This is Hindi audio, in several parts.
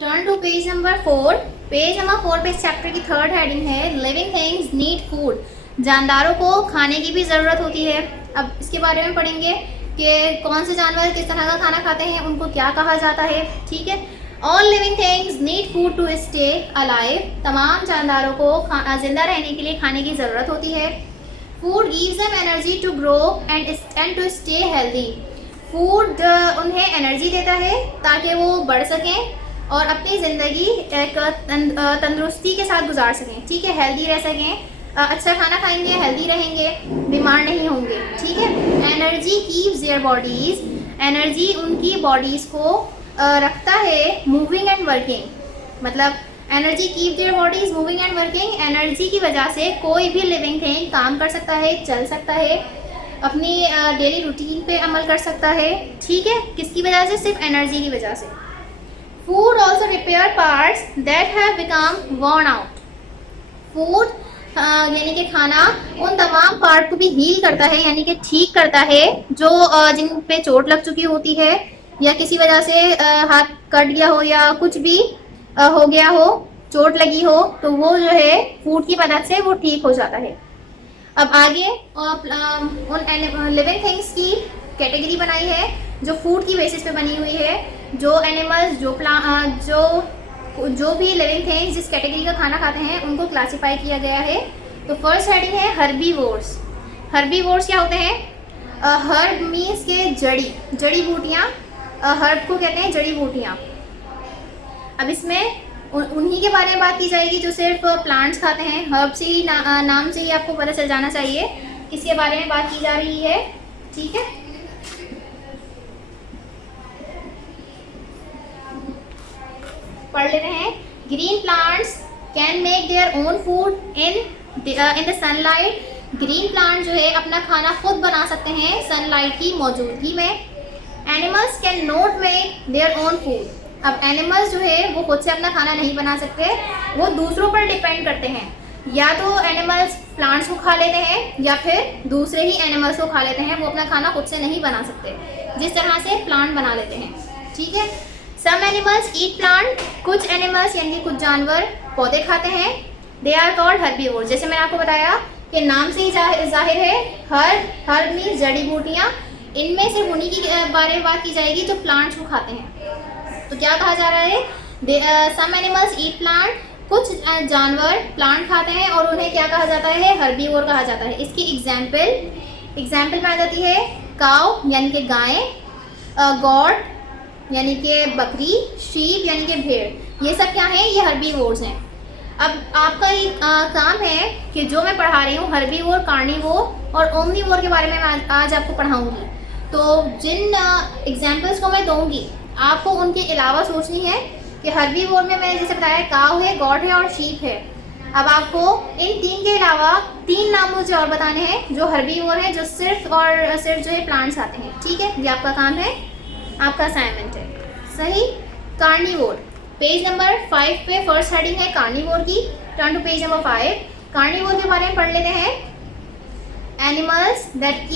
Turn to page number 4। Page number 4 पे चैप्टर की थर्ड हेडिंग है लिविंग थिंग्स नीड फूड। जानदारों को खाने की भी ज़रूरत होती है। अब इसके बारे में पढ़ेंगे कि कौन से जानवर किस तरह का खाना खाते हैं, उनको क्या कहा जाता है। ठीक है, all living things need food to stay alive. तमाम जानदारों को जिंदा रहने के लिए खाने की ज़रूरत होती है। Food gives them energy to grow and to stay healthy. Food उन्हें एनर्जी देता है ताकि वो बढ़ सकें और अपनी ज़िंदगी एक तंदुरुस्ती के साथ गुजार सकें। ठीक है, हेल्दी रह सकें, अच्छा खाना खाएंगे, हेल्दी रहेंगे, बीमार नहीं होंगे। ठीक है, energy keeps their bodies. Energy उनकी बॉडीज़ को रखता है मूविंग एंड वर्किंग। मतलब energy keep their bodies moving and working. Energy की वजह से कोई भी लिविंग थिंग काम कर सकता है, चल सकता है, अपनी डेली रूटीन पे अमल कर सकता है। ठीक है, किसकी वजह से? सिर्फ एनर्जी की वजह से। Food also repair parts that have become worn out. Food यानी कि खाना उन तमाम पार्ट को भी हील करता है, यानी कि ठीक करता है जो जिन पे चोट लग चुकी होती है या किसी वजह से हाथ कट गया हो या कुछ भी हो गया हो, चोट लगी हो, तो वो जो है फूड की मदद से वो ठीक हो जाता है। अब आगे उन लिविंग थिंग्स की कैटेगरी बनाई है जो फूड की बेसिस पे बनी हुई है। जो एनिमल्स जो भी लिविंग थिंग्स जिस कैटेगरी का खाना खाते हैं उनको क्लासिफाई किया गया है। तो फर्स्ट हेडिंग है हर्बीवोर्स। हर्बीवोर्स क्या होते हैं? हर्ब मीन्स के जड़ी बूटियाँ। हर्ब को कहते हैं जड़ी बूटियाँ। अब इसमें उन्हीं के बारे में बात की जाएगी जो सिर्फ प्लांट्स खाते हैं। हर्ब से ही नाम से ही आपको पता चल जाना चाहिए किसके बारे में बात की जा रही है। ठीक है, पढ़ लेते हैं। Green plants can make their own food in the sunlight. Green plant जो है अपना खाना खुद बना सकते हैं सनलाइट की मौजूदगी में। Animals can not make their own food. अब एनिमल्स जो है वो खुद से अपना खाना नहीं बना सकते, वो दूसरों पर डिपेंड करते हैं। या तो एनिमल्स प्लांट्स को खा लेते हैं या फिर दूसरे ही एनिमल्स को खा लेते हैं। वो अपना खाना खुद से नहीं बना सकते जिस तरह से प्लांट बना लेते हैं। ठीक है, सम एनिमल्स ईट प्लांट। कुछ एनिमल्स यानी कुछ जानवर पौधे खाते हैं। They are called herbivores. जैसे मैंने आपको बताया कि नाम से ही जाहिर है, हर्ब मीन्स जड़ी बूटियाँ। इनमें से उन्हीं की बारे में बात की जाएगी जो प्लांट्स को खाते हैं। तो क्या कहा जा रहा है? Some animals eat plant. कुछ जानवर प्लांट खाते हैं और उन्हें क्या कहा जाता है? हर्बीवोर कहा जाता है। इसकी एग्जाम्पल में आ जाती है काउ यानी कि गाय, गॉड यानी कि बकरी, शीप यानी कि भेड़। ये सब क्या है? ये हर्बीवोर्स हैं। अब आपका एक काम है कि जो मैं पढ़ा रही हूँ हर्बीवोर, कार्निवोर और ओमनीवोर के बारे में मैं आज आपको पढ़ाऊँगी। तो जिन एग्जाम्पल्स को मैं दूँगी आपको उनके अलावा सोचनी है कि हर्बीवोर में मैंने जैसे बताया काऊ है, गॉड है और शीप है। अब आपको इन तीन के अलावा 3 नाम मुझे और बताने हैं जो हर्बीवोर है, जो सिर्फ जो है प्लांट्स आते हैं। ठीक है, ये आपका काम है, आपका असाइनमेंट है। सही। कार्निवोर, पेज नंबर 5 पे फर्स्ट हेडिंग है कार्निवोर की। Turn to page number 5। Carnivore के बारे में पढ़ लेते हैं। Animals that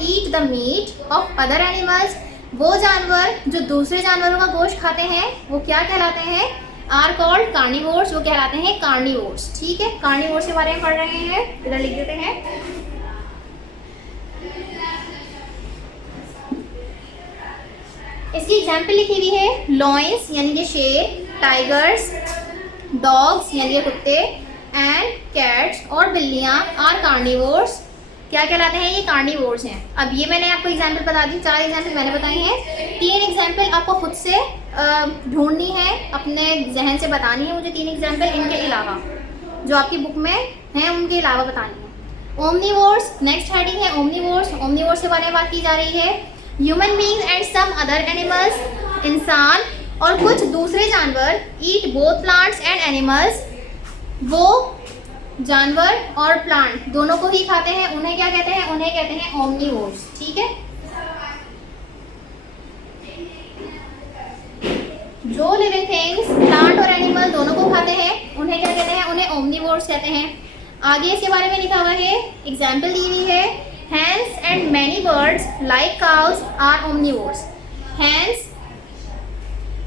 eat the meat of other animals. वो जानवर जो दूसरे जानवरों का गोश्त खाते हैं वो क्या कहलाते हैं? Are called carnivores. वो कहलाते हैं कार्निवोर्स। ठीक है, कार्निवोर्स के बारे में पढ़ रहे हैं, इधर लिख देते हैं। इसकी एग्जाम्पल लिखी हुई है। लॉयंस यानी कि शेर, टाइगर्स, डॉग्स यानी कि कुत्ते, एंड कैट्स और बिल्लियाँ आर कार्निवोर्स। क्या कहलाते हैं? ये कार्निवोर्स हैं। अब ये मैंने आपको एग्जाम्पल बता दी, 4 एग्जाम्पल मैंने बताए हैं। 3 एग्जाम्पल आपको खुद से ढूंढनी है, अपने जहन से बतानी है मुझे 3 एग्जाम्पल। इनके अलावा जो आपकी बुक में हैं उनके अलावा बतानी है। ओमनीवोर्स, नेक्स्ट हेडिंग है ओमनीवोर्स। ओमनीवोर्स के बारे में बात की जा रही है। Human beings and some other animals. इंसान और कुछ दूसरे जानवर eat both plants and animals. वो जानवर और प्लांट दोनों को ही खाते हैं। उन्हें क्या कहते हैं? उन्हें कहते हैं ओमनीवोर्स। ठीक है, जो लिविंग थिंग्स प्लांट और एनिमल दोनों को खाते हैं उन्हें क्या कहते हैं? उन्हें ओमनीवोर्स कहते हैं। आगे इसके बारे में लिखा हुआ है, एग्जाम्पल दी हुई है। Hens and many birds like cows are omnivores. Hence